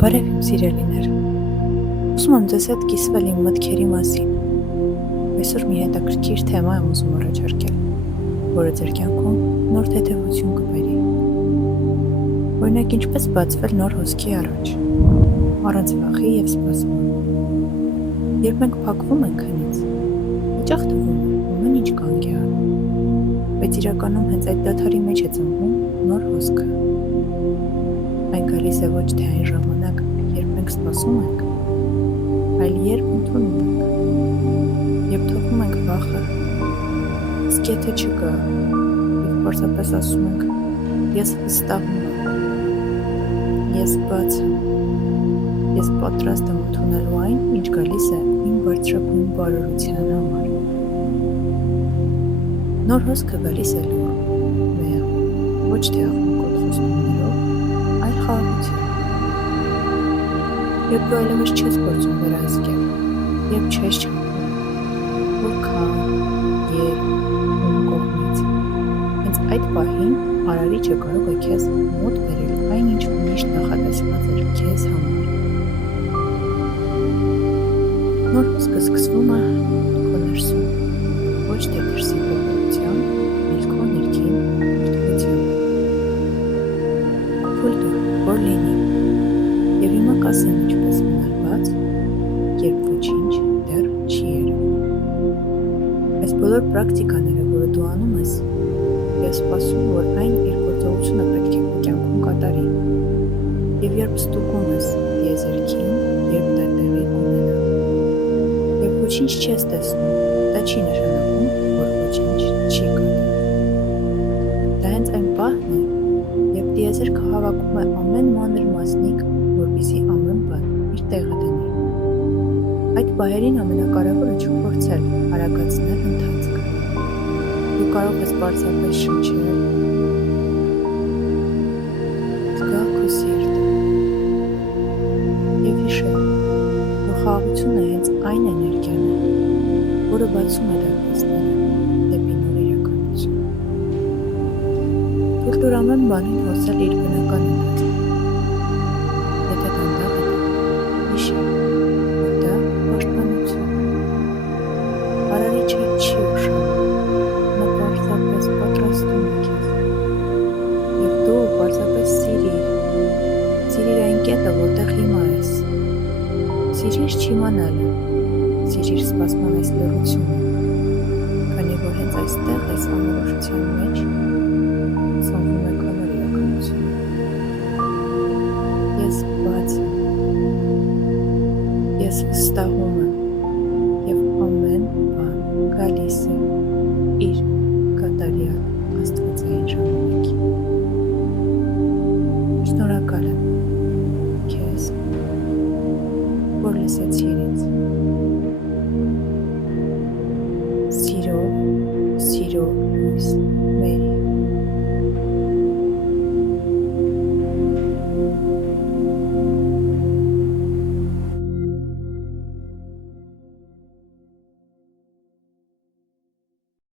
Բարև իմ սիրելիներ, ուզում եմ ձեզ հետ կիսվել իմ մտքերի մասին։ Այսօր մի հետաքրքիր թեմա եմ ուզում առաջարկել, որը ձեր կյանքում նոր թեթևություն կբերի։ Օրինակ, ինչպես բացվել նոր հոսքի առաջ, առանց վախի և սպասման։ Երբ մենք փակվում ենք հնից, հաճախ թվում է ամեն ինչ կանգ է առնում, բայց իրականում հենց այդ դադարի մեջ է ծնվում նոր հոսքը։ Այն գալիս է ոչ թե այն ժամանակ, երբ մենք սպասում ենք, այլ երբ ընդունում ենք, երբ թողնում ենք վախը, իսկ եթե չկա, և պարզապես ասում ենք, ես վստահում եմ, ես բաց եմ, ես պատրաստ եմ ընդունելու այն, ինչ գալիս է իմ բարձրագույն բարօրության համար։ Նոր հոսքը գալիս է լուռ, մեղ, ոչ թե աղմկոտ խոստումներով, այլ խաղաղությամբ։ Երբ դու այլևս չես փորձում վերահսկել, երբ չես չափում, որքան, երբ, ում կողմից, հենց այդ պահին Արարիչը կարող է քեզ մոտ բերել այն, ինչ միշտ նախատեսված էր քեզ համար։ Նոր հոսքը սկսվում է քո ներսում, ոչ թե դրսի փոփոխությամբ, այլ քո ներքին մտքությամբ։ Թույլ տուր, որ լինի, և հիմա կասեմ ինչպես մնալ բաց, երբ ոչինչ դեռ չի երևում։ Այս բոլոր պրակտիկաները, որը դու անում ես, ես սպասում, որ այն իր գործողությունը պետք է քո կյանքում կատարի, և երբ ստուգում ես տիեզերքին, երբ դա տեղի կունենա, և ոչինչ չես տեսնում, դա չի նշանակում, որ ոչինչ չի կատարվում։ Դա հենց այն պահն է, երբ տիեզերքը հավաքում է ամեն մանր մասնիկ, որպեսզի ամեն բան իր տեղը դնի։ Այդ պահերին ամենակարևորը չփորձել արագացնել ընթացքը։ Դու կարող ես պարզապես շնչել, զգալ քո սիրտը և հիշել, որ խաղաղությունը հենց այն էներգիան է, որը բացում է դարպասները դեպի նոր իրականություն։ Թույլ տուր ամեն բանին հոսել իր բնական ընթացքում։ Եթե դանդաղ է դա, հիշել, որ դա պաշտպանություն է։ Արարիչը չի ուշանում, նա պարզապես պատրաստում է քեզ։ Եվ դու պարզապես սիրիր այն կետը, որտեղ հիմա ես։ Սիրիր չիմանալը, սիրիր սպասման այս լռությունը, քանի որ հենց այստեղ այս անորոշության մեջ